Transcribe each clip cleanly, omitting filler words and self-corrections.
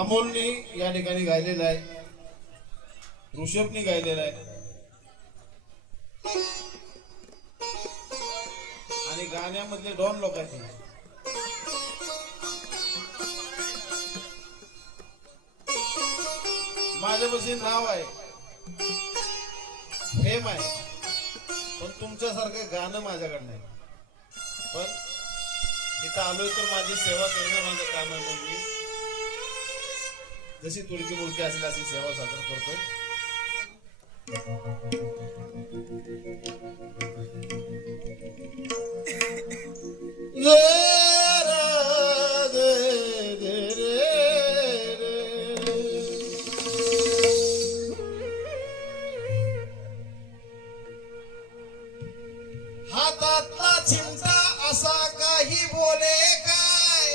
अमोलने या ठिकाणी गायलेला आहे, ऋषभने गायलेला आहे आणि गाण्यामधले दोन लोकांचे माझ्यापाशी नाव आहे, फेम आहे, पण तुमच्यासारखं गाणं माझ्याकडे नाही. पण इथं आलोय तर माझी सेवा करणं माझं काम आहे. म्हणून मी जशी तुळकी मुळकी असेल अशी सेवा सादर करतोय. हातातला चिमटा असा काही बोले काय,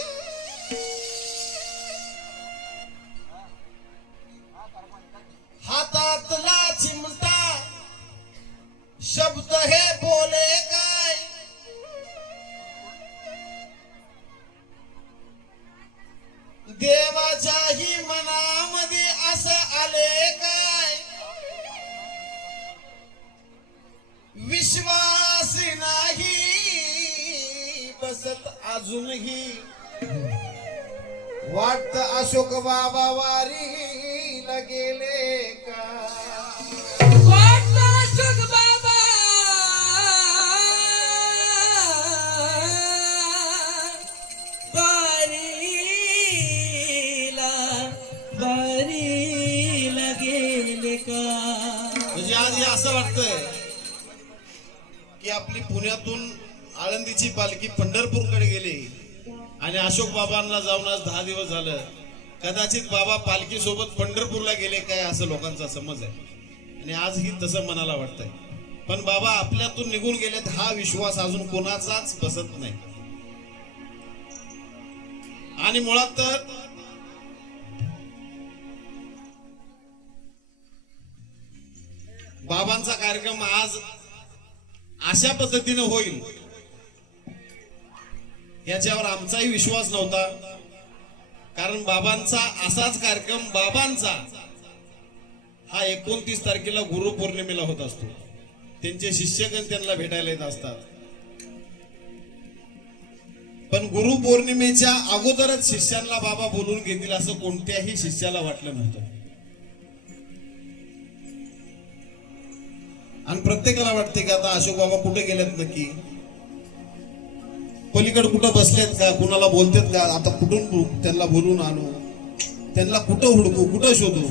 हातातला चिमटा शब्द हे बोले काय, देवाच्याही मनामध्ये असं आले काय, विश्वास नाही बसत अजूनही, वाटत अशोक बाबा वारीला गेले का, वाटत अशोक बाबा वारीला गेले का. म्हणजे आज हे असं वाटतंय की आपली पुण्यातून आळंदीची पालखी पंढरपूरकडे गेली आणि अशोक बाबांना जाऊन आज 10 दिवस झालं. कदाचित बाबा पालखी सोबत पंढरपूरला गेले काय असं लोकांचा समज आहे आणि आजही तसं मनाला वाटतंय. पण बाबा आपल्यातून निघून गेलेत हा विश्वास अजून कोणाचाच बसत नाही. आणि मुळात तर बाबांचा कार्यक्रम आज अशा पद्धतीने होईल याच्यावर आमचाही विश्वास नव्हता. कारण बाबांचा असाच कार्यक्रम बाबांचा हा 29 तारखेला गुरुपौर्णिमेला होत असतो. त्यांचे शिष्यगण त्यांना भेटायला येत असतात. पण गुरुपौर्णिमेच्या अगोदरच शिष्यांना बाबा बोलून घेतील असं कोणत्याही शिष्याला वाटलं नव्हतं. आणि प्रत्येकाला वाटते की आता अशोक बाबा कुठे गेलेत, नक्की पलीकडे कुठं बसलेत का, कुणाला बोलतेत का, आता कुठून त्यांना बोलून आणू, त्यांना कुठं हुडकू, कुठं शोधू.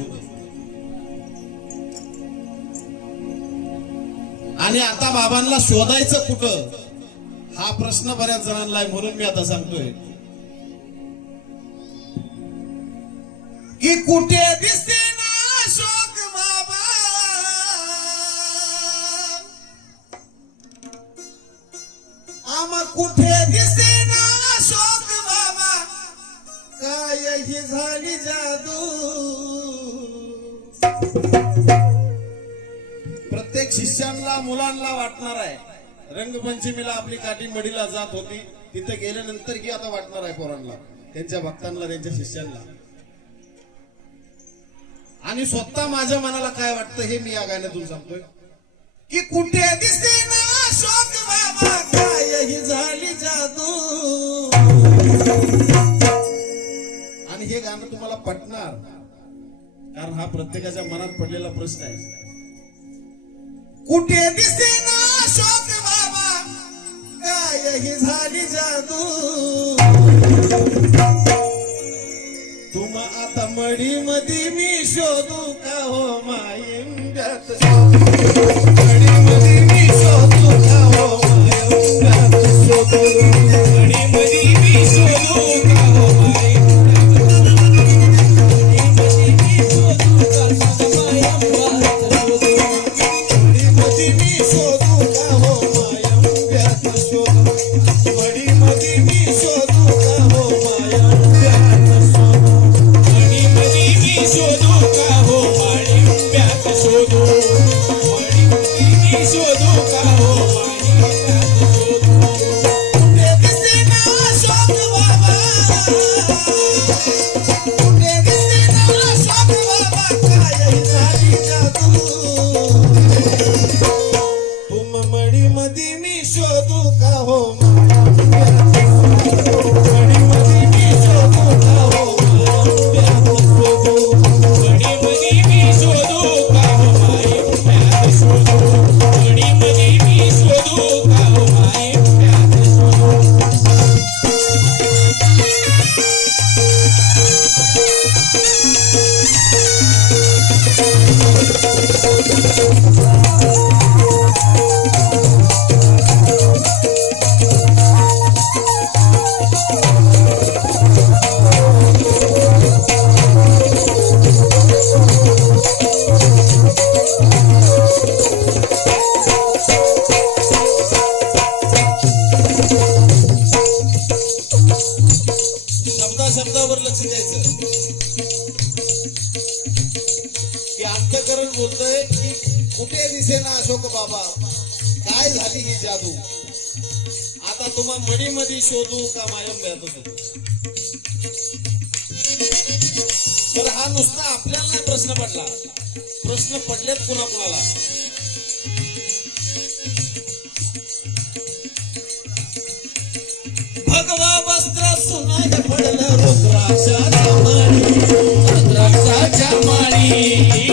आणि आता बाबांना शोधायचं कुठं हा प्रश्न बऱ्याच जणांना आहे. म्हणून मी आता सांगतोय की कुठे दिसते ना अशोक बाबा, आम्हा कुठे दिसते ना अशोक बाबा, काय ही झाली जादू. प्रत्येक शिष्यांना मुलांना वाटणार आहे. रंगपंचमीला आपली काठी मडीला जात होती, तिथे गेल्यानंतर की आता वाटणार आहे पोरांना, त्यांच्या भक्तांना, त्यांच्या शिष्यांना. आणि स्वतः माझ्या मनाला काय वाटतं हे मी या गाण्यातून सांगतोय की कुठे दिसते ना अशोक बाबा, काय ही झाली जादू. आणि हे गाणं तुम्हाला पटणार कारण हा प्रत्येकाच्या मनात पडलेला प्रश्न आहे. कुठे दिसेना अशोक बाबा, काय ही झाली जादू. तुम्हा आता मडी मध्ये मी शोधू का हो मायंब्यात, मडी मध्ये मी शोधू का हो मायंब्यात शोधू, मडी मध्ये मी शोधू का हो शब्दावर लक्ष द्यायचं की अंतःकरण बोलतंय की कुठे दिसेना अशोक बाबा, काय झाली ही जादू. आता तुम्हा मडीमध्ये शोधू का मायंब्यात शोधू. तर हा नुसता आपल्याला नाही प्रश्न पडला, प्रश्न पडलेत कुणा कुणाला. भगवा वस्त्र सुनाय पडलं रुद्राक्षाच्या माळी, रुद्राक्षाच्या माळी,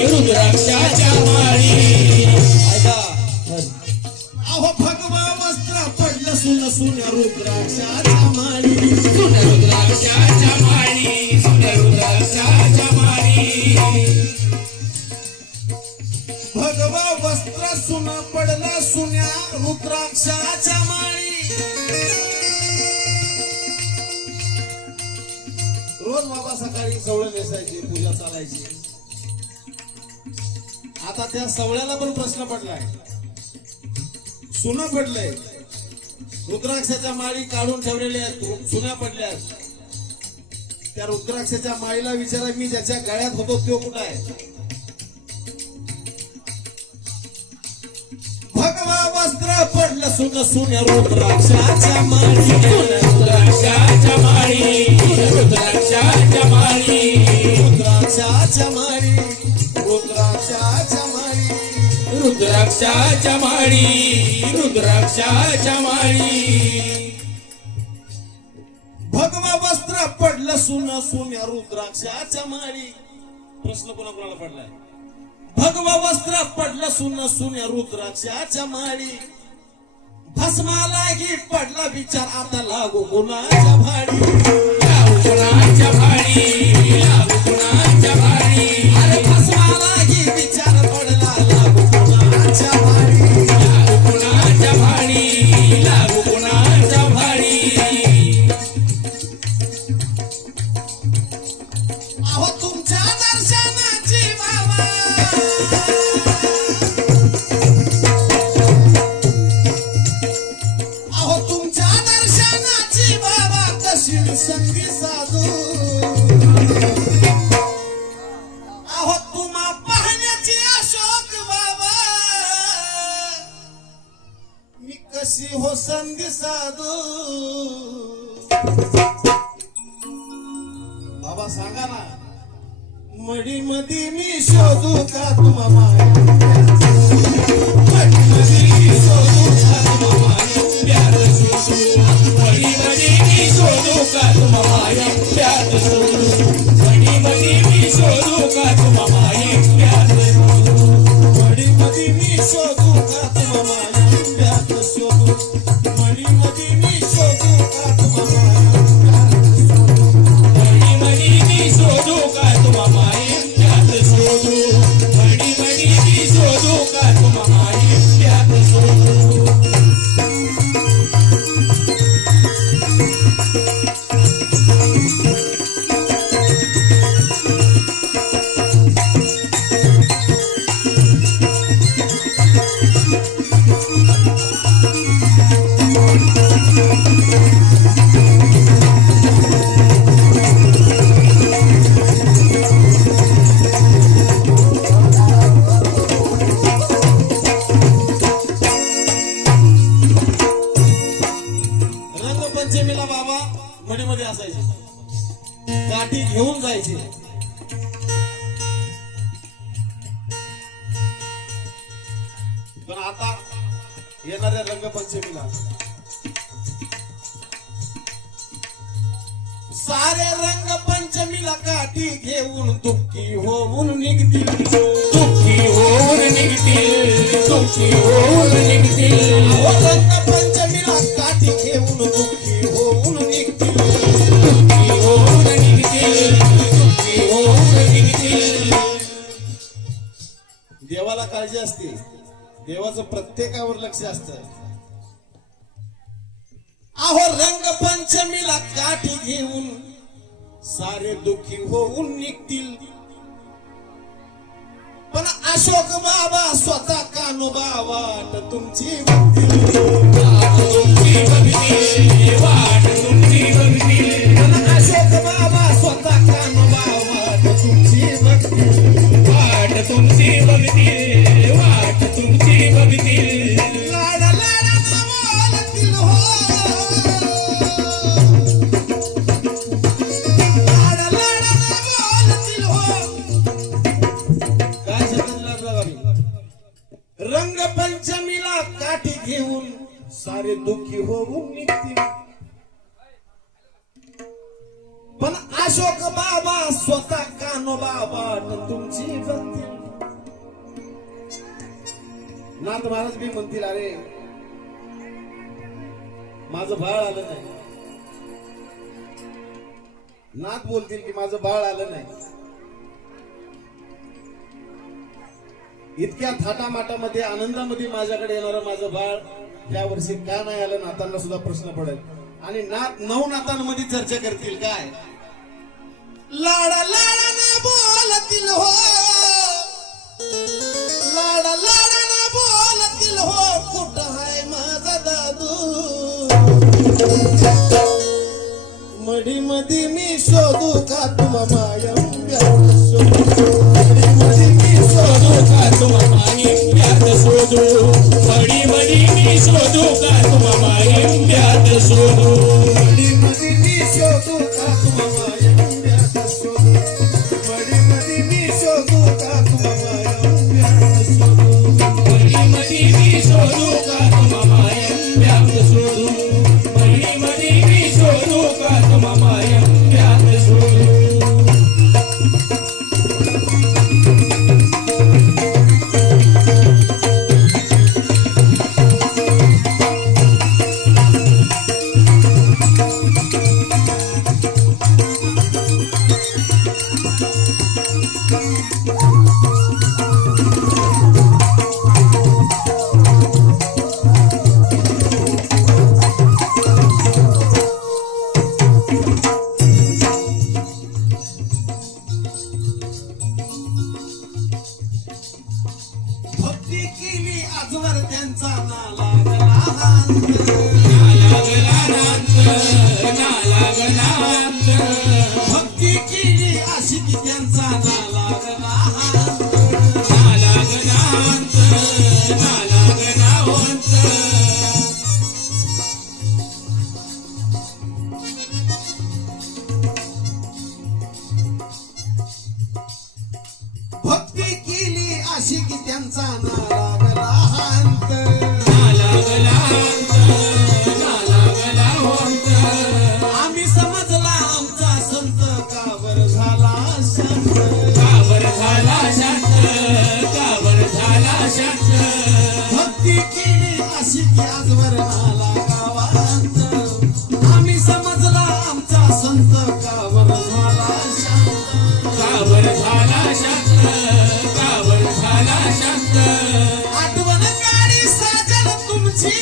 रुद्राक्षाच्या माळी. ऐका, अहो भगवा वस्त्र पडलं सुन सुन्या रुद्राक्षाच्या माळी, सुन रुद्राक्षाच्या माळी, सुन रुद्राक्षाच्या माळी. भगवा वस्त्र सुन पडलं सुन्या रुद्राक्षाच्या माळी. रोज बाबा सकाळी सवळ नेसायची, पूजा चालायची. आता त्या सवळ्याला पण प्रश्न पडलाय, सुना पडलंय, रुद्राक्षाच्या माळी काढून ठेवलेल्या आहेत, सुना पडल्यात. त्या रुद्राक्षाच्या माळीला विचारा, मी ज्याच्या गळ्यात होतो तो कुठं आहे. भगवा वस्त्र पडलं सुन सुन्या रुद्राक्षाच्या माळी, रुद्राक्षाच्या माळी, रुद्राक्षाच्या माळी, रुद्राक्षाच्या माळी, रुद्राक्षाच्या माळी, रुद्राक्षाच्या माळी, रुद्राक्षाच्या माळी. भगवा वस्त्र पडलं सुन सुन्या रुद्राक्षाच्या माळी. प्रश्न कोणा कोणाला पडलाय. भगवा वस्त्र पडलं सुन सुन्या रुद्राक्षाच्या माळी. भस्मालाही पडला विचार, आता लागू गुणाच्या भाडी, लागू गुणाच्या भाडी, लागू गुणाच्या भाडी. अरे भस्मालाही विचार पडला, लागू गुणाच्या भाडी, लागू गुणाच्या भाडी, लागू गुणाच्या भाडी. अहो तुमच्या दर्शनाची बाबा, अहो तुमच्या दर्शनाची बाबा कशी संधी साधू. अहो तुम्हा पाहण्याची अशोक बाबा, मी कशी हो संधी साधू. बाबा सांगा ना, मडी मध्ये मी शोधू का तुम्हा माया, मडी मध्ये मी शोधू का तुम्हा माया प्यार शोधू, मडी मध्ये मी शोधू का तुम्हा माया प्यार शोधू, मडी मध्ये मी शोधू का तुम्हा मायेंब्यात शोधू मडीमध्ये मी शोधू का तुम्हा मायेंब्यात शोधू मडीमध्ये मी शोधू का तुम्हा मायेंब्यात शोधू मडी मडी मी शोधू का तुम्हा मायेंब्यात शोधू मडी मडी मी शोधू का तुम्हा मायेंब्यात शोधू रंगपंचमीला बाबा मडीमध्ये असायचे काठी घेऊन जायचे पण आता येणाऱ्या रंगपंचमीला सारे रंगपंचमीला काठी घेऊन दुःखी होऊन निघतील दुःखी होऊन निघतील दुःखी होऊन निघतील अहो, रंगपंचमीला काठी घेऊन दुःखी होऊन निघतील दुःखी होऊन निघतील दुःखी होऊन निघतील देवाला काळजी असते देवाचं प्रत्येकावर लक्ष असतं अहो रंगपंचमीला काठी घेऊन सारे दुःखी होऊन निघतील पण अशोक बाबा स्वतः कानोबा वाट तुमची बघतील. तुमची बघतील वाट तुमची बघतील पण अशोक बाबा स्वतः कानोबा वाट तुमची बघतील. वाट तुमची बघतील वाट तुमची बघतील लाडा लाडा बोलतील हो लाडा लाडा बोलतील हो काय समजलं बाबांनी? रंगपंचमीला काठी घेऊन सारे दुःखी होऊन निघतील पण अशोक बाबा स्वतः कानोबा वाट तुमची बघतील. नाथ महाराज बी म्हणतील अरे माझं बाळ आलं नाही नाथ बोलतील की माझं बाळ आलं नाही इतक्या थाटामाटामध्ये आनंदामध्ये माझ्याकडे येणारं माझं बाळ या वर्षी का नाही आलं नातांना सुद्धा प्रश्न पडेल आणि नाथ नऊ नातांमध्ये चर्चा करतील काय लाडा लाडा ना बोलतील हो लाडा लाडा ना बोलतील हो कुठं आहे माझा दादू मडी मध्ये मी शोधू का तुम्हा मायंब्यात शोधू मडी मध्ये मी शोधू का तुम्हा मायेंब्यात शोधू मडी मडी मी शोधू का तुम्हा मायेंब्यात शोधू मडी मध्ये मी शोधू का तुम्हा मायंब्यात शोधू मडी मध्ये मी शोधू का तुम्हा मायंब्यात शोधू मडी मडी मी शोधू का तुम्हा मायेंब्यात शोधू मडी मडी मी शोधू का तुम्हा मायेंब्यात शोधू भक्ती केली आजवर त्यांचा ना लागला हात. भक्ती केली अशी की त्यांचा ना लागला हात. भक्ती केली अशी की त्यांचा ना लागला हात. आम्ही समजला आमचा संत कावर झाला शांत. कावर झाला शांत भक्ती केली अशी की आजवर आला गावात आम्ही समजला आमचा संत कावर झाला शांत कावर झाला शांत कावर झाला शांत आठवण काढी साजन तुमची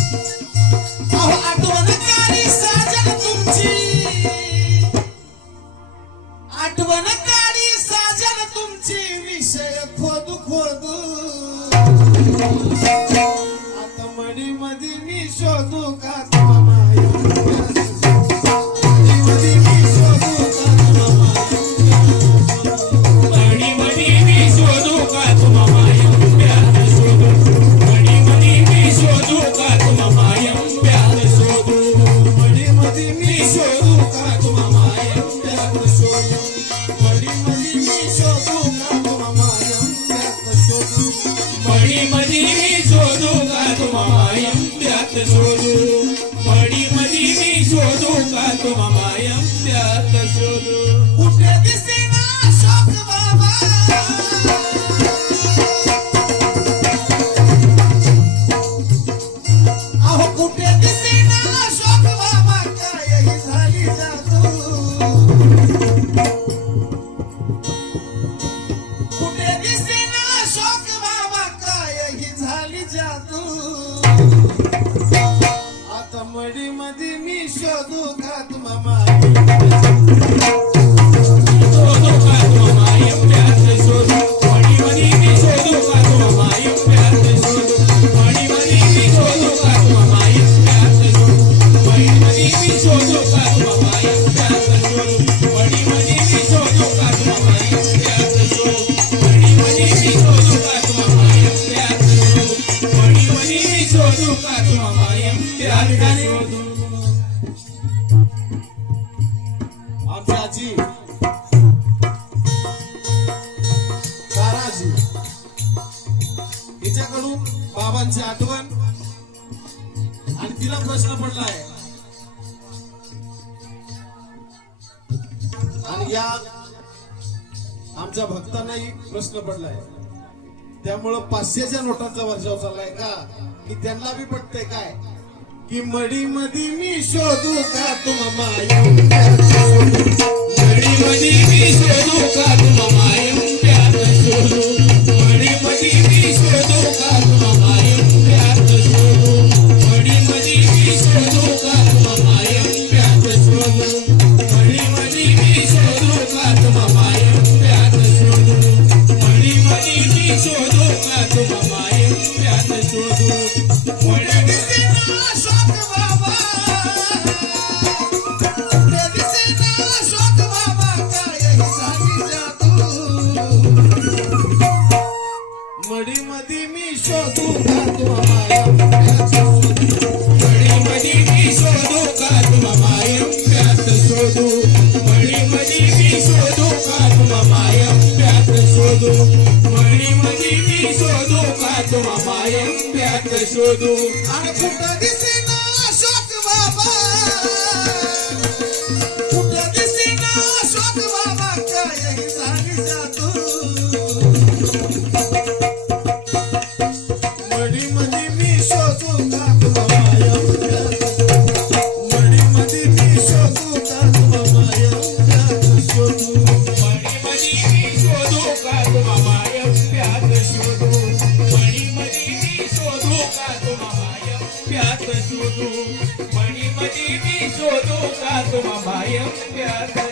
अहो आठवण काढी साजन तुमची आठवण काढी साजन तुमची विषय खोदू खोदू आता मडी मध्ये मी शोधू का तुम्हा माया मडी मी शोधू का तुम्हा माया मणी मणी मी शोधू का तुम मायम प्यार शोधू मणी मणी मी शोधू का तुम मायम प्यार शोधू मडी मध्ये मी शोधू का तुम्हा माया त्यात शोधू मडी मध्ये मी शोधू का तुम्हा माया त्यात शोधू मणी मणी मी शोधू का तुम मायम प्यार शोधू मणी मणी मी शोधू का तुम मायम प्यार शोधू कुठे दिसेना शोक बाबा अहो कुठे दिसेना शोक बाबा काय ही झाली जादू कुठे दिसेना शोक बाबा काय ही झाली जादू आता मडी मध्ये मी शोधू का तुम्हा माया शोधू का तुम मायम प्यार शोधू मणी मणी मी शोधू का तुम मायम प्यार शोधू मणी मणी मी शोधू का तुम मायम प्यार शोधू मणी मणी मी शोधू का तुम मायम प्यार शोधू मणी मणी मी शोधू का तुम मायम प्यार शोधू मणी मणी मी शोधू का तुम मायम प्यार शोधू मणी मणी मी शोधू का तुम मायम प्यार शोधू आमची आजी ताराजी हिच्याकडून बाबांची आठवण आणि तिला प्रश्न पडलाय आणि या आमच्या भक्तांनाही प्रश्न पडलाय त्यामुळं 500च्या नोटांचा वर्षाव चाललाय का की त्यांना बी पटतंय काय की मडी मध्ये मी शोधू का तुम्हा माया मणी मणी मी शोधू का तुम मायम प्यार शोधू मणी मणी मी शोधू का तुम मायम प्यार शोधू मणी मणी मी शोधू का तुम मायम प्यार शोधू मणी मणी मी शोधू का तुम मायम प्यार शोधू मणी मणी मी शोधू का तुम मायम प्यार शोधू मणी दिसेना शोक बाबा कुठे दिसेना शोक बाबा काय ही झाली जादू मडी मध्ये मी शोधू का तुम्हा माया मणी मणी मी शोधू का तुम मायम प्यार शोधू मणी मणी मी शोधू का तुम मायम प्यार शोधू मणी मणी मी शोधू का तुम मायम प्यार शोधू आणि कुठं दिसेना शोक बाबा कुठं दिसेना शोक बाबा काय ही झाली जादू मडी मध्ये मी शोधू का तुम्हा माया मडी मध्ये मी शोधू का तुम्हा माया शोधू मणी मणी मी शोधू का तुम मायम प्यार शोधू मणी मणी मी शोधू का तुम मायम प्यार शोधू मणी मणी मी शोधू का तुम मायम प्यार शोधू